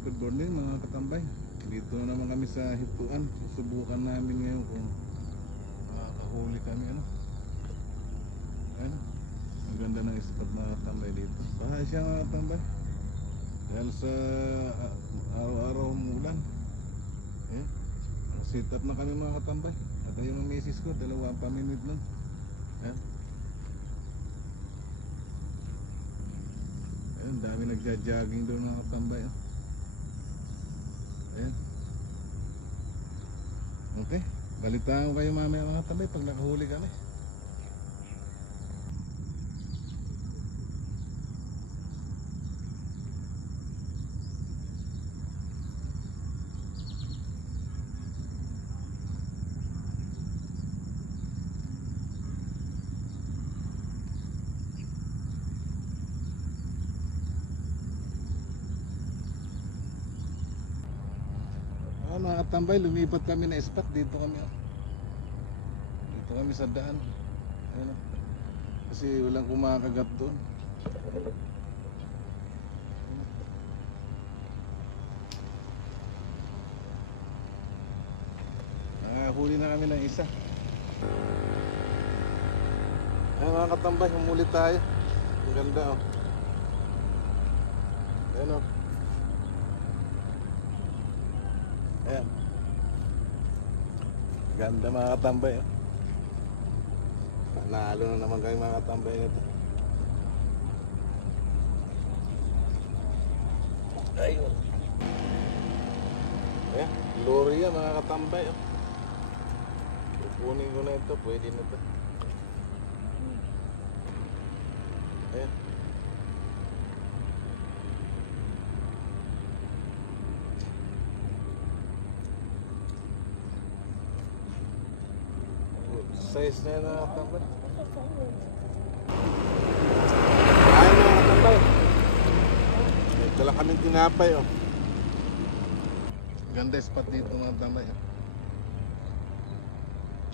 Good morning mga katambay. Dito naman kami sa hituan. Susubukan namin ngayon kung makakahuli kami Ayan. Ang ganda ng spot mga katambay dito. Baha siya mga katambay dahil sa araw-araw umulan. Ayan. Sit up na kami mga katambay. At ayun ang misis ko, 2 paminute lang. Ayan. Ayan, dami nagja-jogging doon mga katambay. Ayan. Okay, balitaan ko kayo mamaya mga katambay pag nakahuli kami. Mga katambay, lumipat kami na spot. Dito kami Dito kami sa daan. Ayan, kasi walang kumakagat doon. Huli na kami ng isa. Ayan mga katambay, humuli tayo. Ang ganda Ayan Ayan. Ganda mga katambay Panalo na naman kayo mga katambay nito. Ayun. Ayan, lorya mga katambay Kukunin ko na ito, pwede na ito. Ayan. Size na yan mga katambay. Ayun mga katambay. Dala kaming tinapay Ganda spot dito mga katambay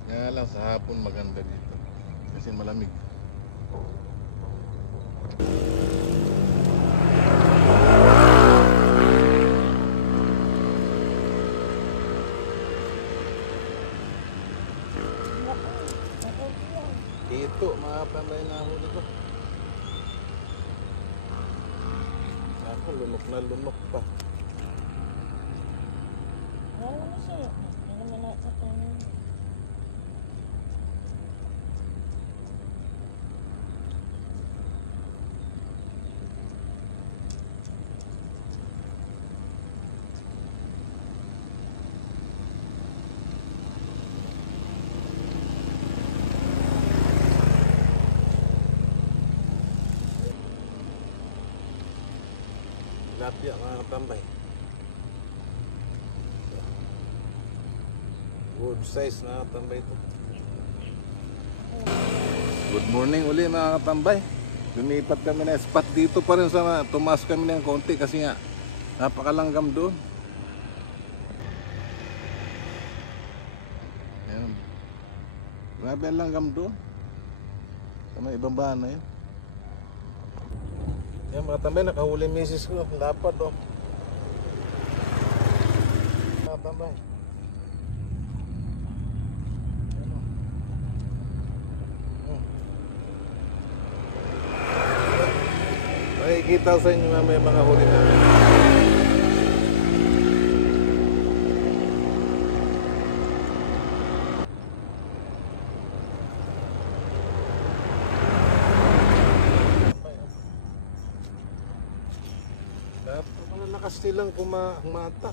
Kaya lang sa hapon maganda dito kasi malamig. Dito mga katambay na huli ko. Ako lunok na lunok pa. Wala naman siya. Hindi naman nakatanin. Tilapia mga katambay. Good size mga katambay ito. Good morning uli mga katambay. Lumipat kami na spot dito pa rin sa tumaas kami ng konti kasi nga napakalanggam doon. Ayan. Grabe ang langgam doon. Sa may ibang bahan na yun. Yan mga tambay, nakahuli misis ko. Dapat mga tambay. Makikita sa inyo na may mga huli namin. Malakas nilang kumata.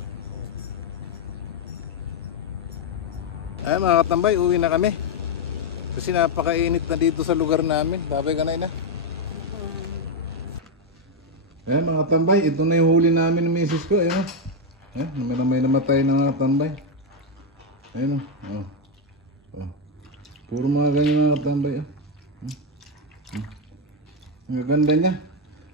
Ay mga katambay, uwi na kami. Kasi napakainit na dito sa lugar namin. Babay ka na ina. Ayan mga katambay, ito na yung huli namin ng misis ko. Ayan may namatay na mga katambay. Ayan Puro mga ganyan mga katambay Ang ganda niya.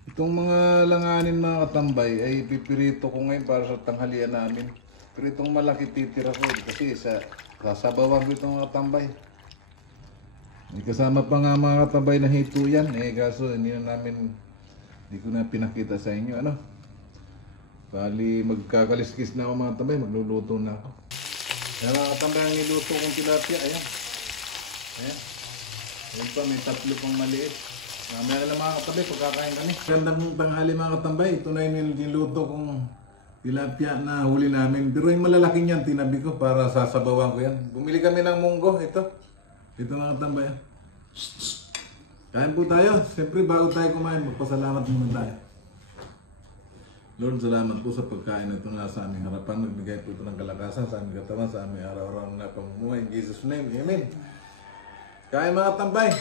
Itong mga langanin mga katambay ay pipirito ko ngayon para sa tanghalian namin. Pero itong malaki titira ko kasi sasabawan ko itong mga katambay. May kasama pa nga mga katambay na hito yan. Kaso hindi ko na pinakita sa inyo. Bali, magkakaliskis na ako mga tambay, magluluto na ako. Kaya mga katambay, ang niluto kong tilapia, ayan. Ayan. Ayan pa, may 3 pang maliit. Mamaya na lang mga katambay, pagkakain kami. Gandang tanghali mga katambay, ito na yung niluto kong tilapia na huli namin. Pero yung malalaki niyan, tinabi ko para sasabawan ko yan. Bumili kami ng munggo, ito. Ito mga katambay. Kain po tayo. Siyempre, bago tayo kumain, magpasalamat muna tayo. Lord, salamat po sa pagkain na ito na sa aming harapan. Nagbigay po ito ng kalakasan sa aming katawan, sa aming araw-araw na pamumuhay. In Jesus' name, Amen. Kain mga tambay.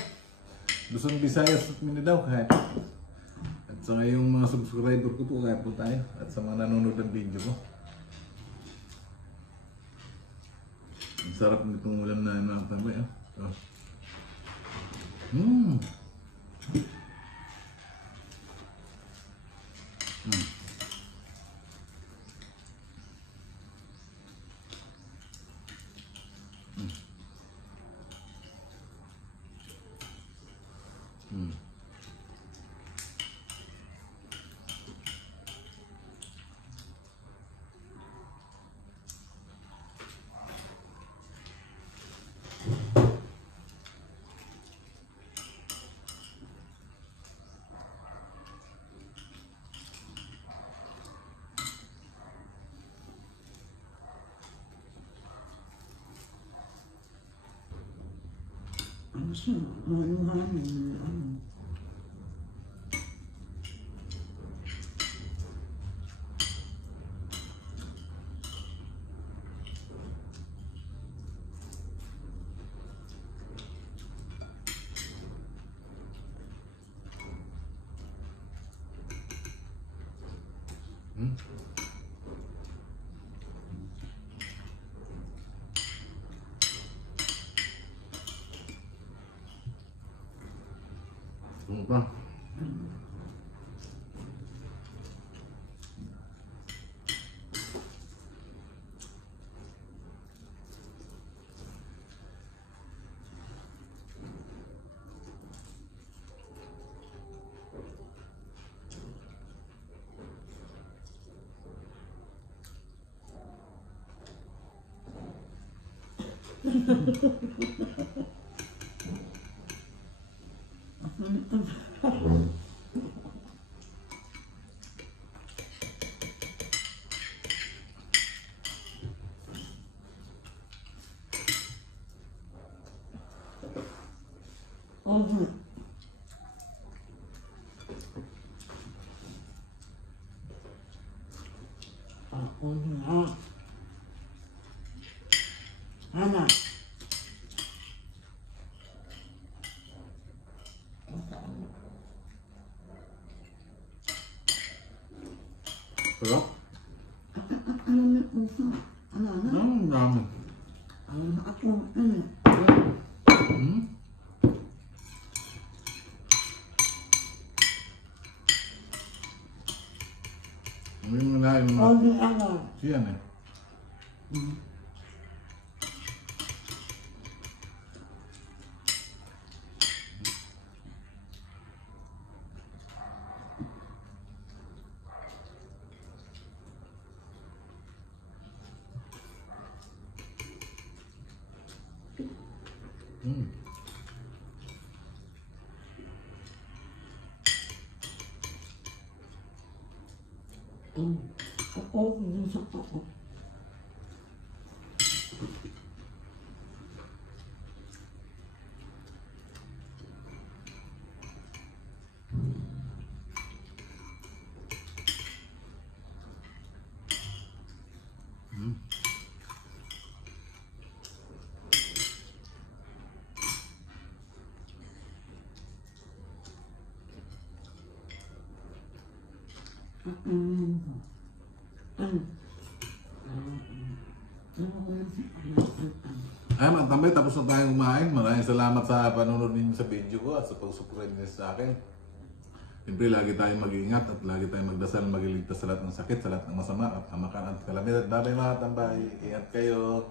Luzon, Visayas at Mindanao, kain. At sa ngayong mga subscriber ko po, kain po tayo. At sa mga nanonood ng video ko. Ang sarap nitong ulam na mga tambay. Oh. Mmm. Apa? Ana. Sarap? Ano? Dami. Ako. May mga lain mga... Ano? Siyan eh. Oo. Ay mga tambay, tapos na tayong kumain. Maraming salamat sa panonood ninyo sa video ko at sa pag-subscribe niyo sa akin. Siyempre, lagi tayong mag-iingat at lagi tayong magdasal, magiligtas sa lahat ng sakit, sa lahat ng masama at hamakan at kalamidad. Bye-bye mga tambay, ingat kayo.